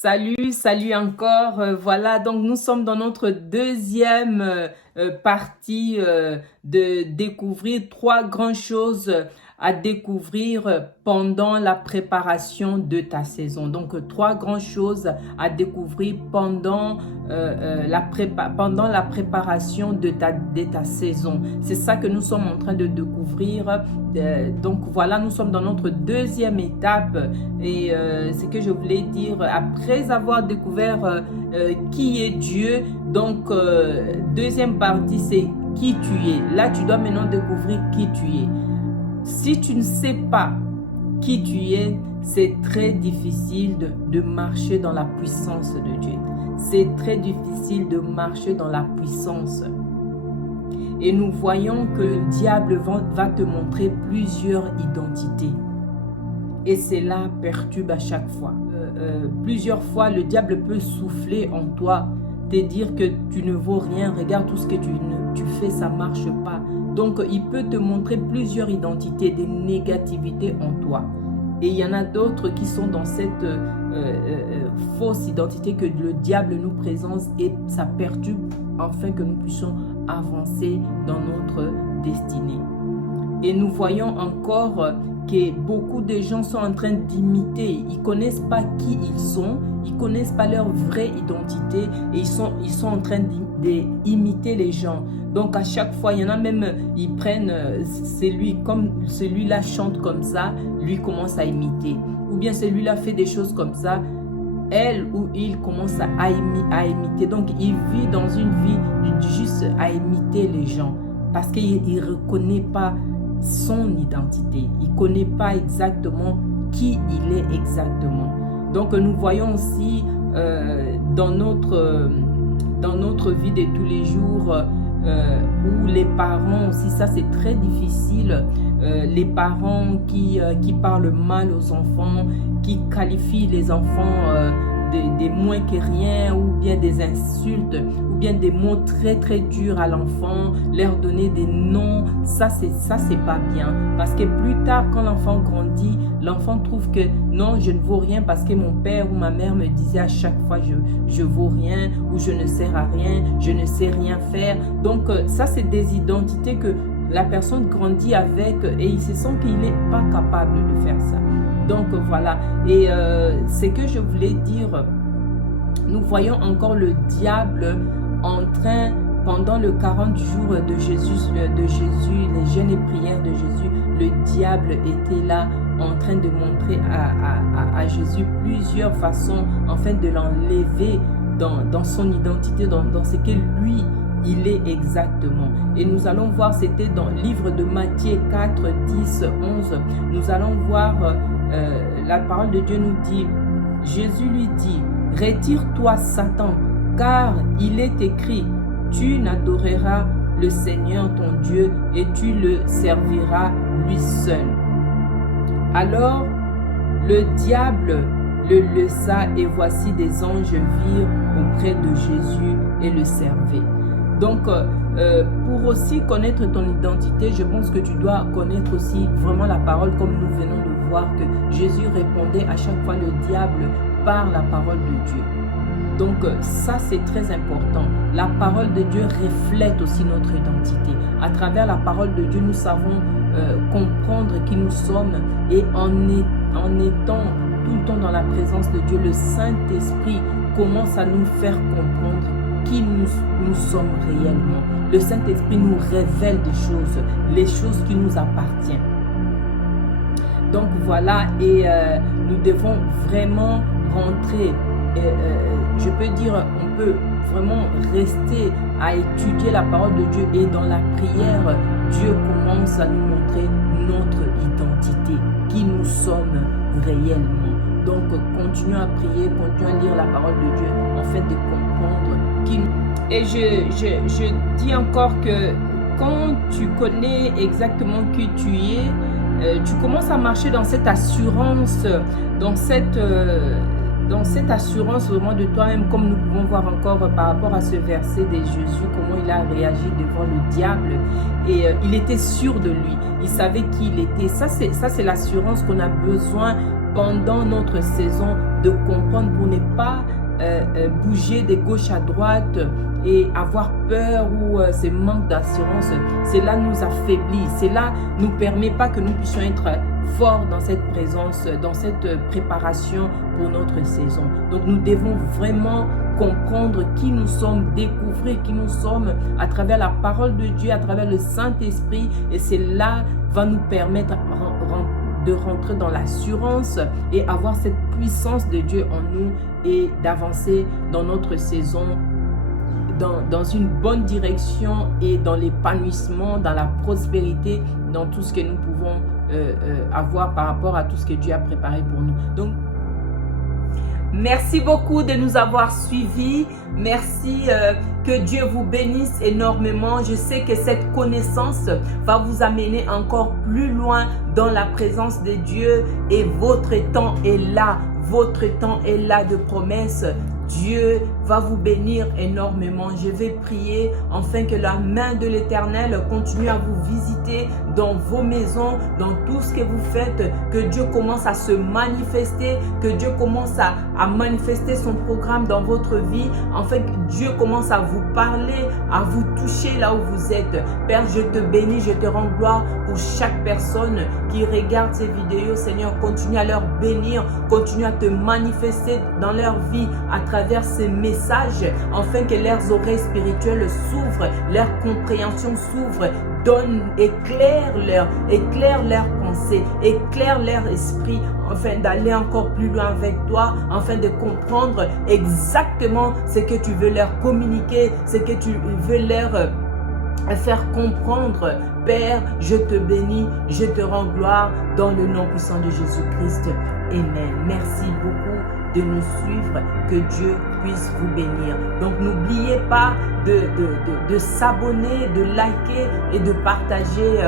Salut encore. Voilà, donc nous sommes dans notre deuxième partie de découvrir trois grandes choses à découvrir pendant la préparation de ta saison. Donc, trois grandes choses à découvrir pendant la préparation de ta saison. C'est ça que nous sommes en train de découvrir. Donc, voilà, nous sommes dans notre deuxième étape et ce que je voulais dire, après avoir découvert qui est Dieu, donc deuxième partie, c'est qui tu es. Là, tu dois maintenant découvrir qui tu es. Si tu ne sais pas qui tu es, c'est très difficile de marcher dans la puissance de Dieu. C'est très difficile de marcher dans la puissance. Et nous voyons que le diable va te montrer plusieurs identités. Et cela perturbe à chaque fois. Plusieurs fois, le diable peut souffler en toi, te dire que tu ne vaux rien, regarde tout ce que tu fais, ça ne marche pas. Donc, il peut te montrer plusieurs identités, des négativités en toi. Et il y en a d'autres qui sont dans cette fausse identité que le diable nous présente et ça perturbe afin que nous puissions avancer dans notre destinée. Et nous voyons encore que beaucoup de gens sont en train d'imiter. Ils ne connaissent pas qui ils sont, ils ne connaissent pas leur vraie identité et ils sont en train d'imiter les gens. Donc à chaque fois, il y en a même, ils prennent comme celui-là chante comme ça, lui commence à imiter. Ou bien celui-là fait des choses comme ça, elle ou il commence à imiter. Donc il vit dans une vie juste à imiter les gens parce qu'il ne reconnaît pas son identité. Il ne connaît pas exactement qui il est exactement. Donc nous voyons aussi dans notre vie de tous les jours où les parents aussi, ça c'est très difficile, les parents qui parlent mal aux enfants, qui qualifient les enfants des moins que rien ou bien des insultes ou bien des mots très très durs à l'enfant, leur donner des noms, ça c'est pas bien parce que plus tard quand l'enfant grandit, l'enfant trouve que non, je ne vaux rien parce que mon père ou ma mère me disait à chaque fois je vaux rien ou je ne sers à rien, je ne sais rien faire. Donc ça c'est des identités que la personne grandit avec et il se sent qu'il n'est pas capable de faire ça. Donc voilà, et ce que je voulais dire, nous voyons encore le diable en train, pendant le 40 jours de Jésus, les jeûnes et prières de Jésus, le diable était là en train de montrer à Jésus plusieurs façons, afin de l'enlever dans son identité, dans ce que lui, il est exactement. Et nous allons voir, c'était dans le livre de Matthieu 4, 10, 11, nous allons voir, la parole de Dieu nous dit, Jésus lui dit, « Retire-toi Satan, car il est écrit, tu n'adoreras le Seigneur ton Dieu et tu le serviras lui seul. » Alors, le diable le laissa et voici des anges virent auprès de Jésus et le servaient. Donc, pour aussi connaître ton identité, je pense que tu dois connaître aussi vraiment la parole comme nous venons de voir que Jésus répondait à chaque fois le diable par la parole de Dieu. Donc, ça c'est très important. La parole de Dieu reflète aussi notre identité. À travers la parole de Dieu, nous savons comprendre qui nous sommes et en étant tout le temps dans la présence de Dieu, le Saint-Esprit commence à nous faire comprendre qui nous sommes réellement. Le Saint-Esprit nous révèle des choses, les choses qui nous appartiennent. Donc voilà, et nous devons vraiment rentrer, je peux dire, on peut vraiment rester à étudier la parole de Dieu et dans la prière, Dieu commence à nous montrer notre identité, qui nous sommes réellement. Donc continuons à prier, continuons à lire la parole de Dieu, afin de comprendre qui nous... Et je dis encore que quand tu connais exactement qui tu es, tu commences à marcher dans cette assurance, dans Donc cette assurance vraiment de toi-même, comme nous pouvons voir encore par rapport à ce verset de Jésus, comment il a réagi devant le diable, et il était sûr de lui, il savait qui il était. Ça c'est l'assurance qu'on a besoin pendant notre saison de comprendre pour ne pas bouger de gauche à droite et avoir peur ou ce manque d'assurance. Cela nous affaiblit, cela ne nous permet pas que nous puissions être forts dans cette présence, dans cette préparation pour notre saison. Donc nous devons vraiment comprendre qui nous sommes, découvrir qui nous sommes à travers la parole de Dieu, à travers le Saint-Esprit, et cela va nous permettre de rentrer dans l'assurance et avoir cette puissance de Dieu en nous et d'avancer dans notre saison dans une bonne direction et dans l'épanouissement, dans la prospérité, dans tout ce que nous pouvons avoir par rapport à tout ce que Dieu a préparé pour nous. Donc, merci beaucoup de nous avoir suivis. Merci, que Dieu vous bénisse énormément. Je sais que cette connaissance va vous amener encore plus loin dans la présence de Dieu et votre temps est là. Votre temps est là de promesses. Dieu va vous bénir énormément. Je vais prier afin que la main de l'Éternel continue à vous visiter dans vos maisons, dans tout ce que vous faites, que Dieu commence à se manifester, que Dieu commence à manifester son programme dans votre vie, afin que Dieu commence à vous parler, à vous toucher là où vous êtes. Père, je te bénis, je te rends gloire pour chaque personne qui regarde ces vidéos. Seigneur, continue à leur bénir, continue à te manifester dans leur vie à travers ces messages, afin que leurs oreilles spirituelles s'ouvrent, leur compréhension s'ouvre, éclaire leur pensée, éclaire leur esprit, afin d'aller encore plus loin avec toi, afin de comprendre exactement ce que tu veux leur communiquer, ce que tu veux leur faire comprendre. Père, je te bénis, je te rends gloire dans le nom puissant de Jésus-Christ. Amen. Merci beaucoup de nous suivre, que Dieu puisse vous bénir. Donc n'oubliez pas de s'abonner, de liker et de partager